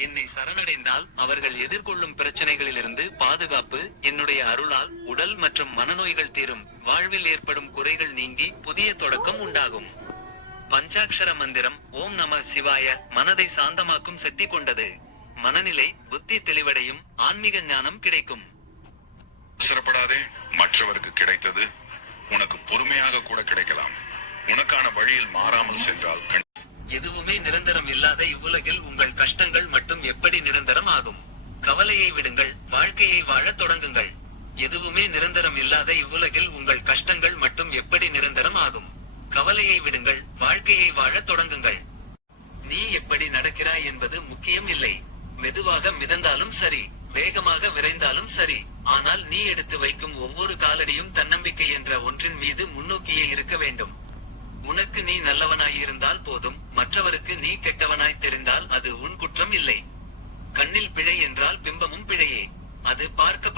என்னை சரணடைந்தால் அவர்கள் எதிர்கொள்ளும் பிரச்சனைகளிலிருந்து பாதுகாப்பு என்னுடைய அருளால் உடல் மற்றும் மனநோய்கள் தீரும். வாழ்வில் ஏற்படும் குறைகள் நீங்கி புதிய தொடக்கம் உண்டாகும். பஞ்சாட்சர மந்திரம் ஓம் நம சிவாய மனதை சாந்தமாக்கும் சக்தி கொண்டது. மனநிலை புத்தி தெளிவடையும் ஆன்மீக ஞானம் கிடைக்கும். சிறப்படாதே மற்றவருக்கு கிடைத்தது உனக்கு பொறுமையாக கூட கிடைக்கலாம். உனக்கான வழியில் மாறாமல் சென்றால் கண்- எதுவுமே நிரந்தரம் இல்லாத இவ்வுலகில் உங்கள் கஷ்டங்கள் மட்டும் எப்படி நிரந்தரம் ஆகும் வேலையை விடுங்கள் வாழ்க்கையை வாழத் தொடங்குங்கள். எதுவுமே நிரந்தரம் இல்லாத இவ்வுலகில் உங்கள் கஷ்டங்கள் மட்டும் எப்படி நிரந்தரம் ஆகும்? கவலையை விடுங்கள் வாழ்க்கையை வாழத் தொடங்குங்கள். நீ எப்படி நடக்கிறாய் என்பது முக்கியம் இல்லை. மெதுவாக மிதந்தாலும் சரி வேகமாக விரைந்தாலும் சரி. ஆனால் நீ எடுத்து வைக்கும் ஒவ்வொரு காலடியும் தன்னம்பிக்கை என்ற ஒன்றின் மீது முன்னோக்கியே இருக்க வேண்டும். உனக்கு நீ நல்லவனாய் இருந்தால் போதும் மற்றவருக்கு நீ கெட்டவனாய் தெரிந்தால் அது பிழை என்றால் பிம்பமும் பிழையே. அது பார்க்க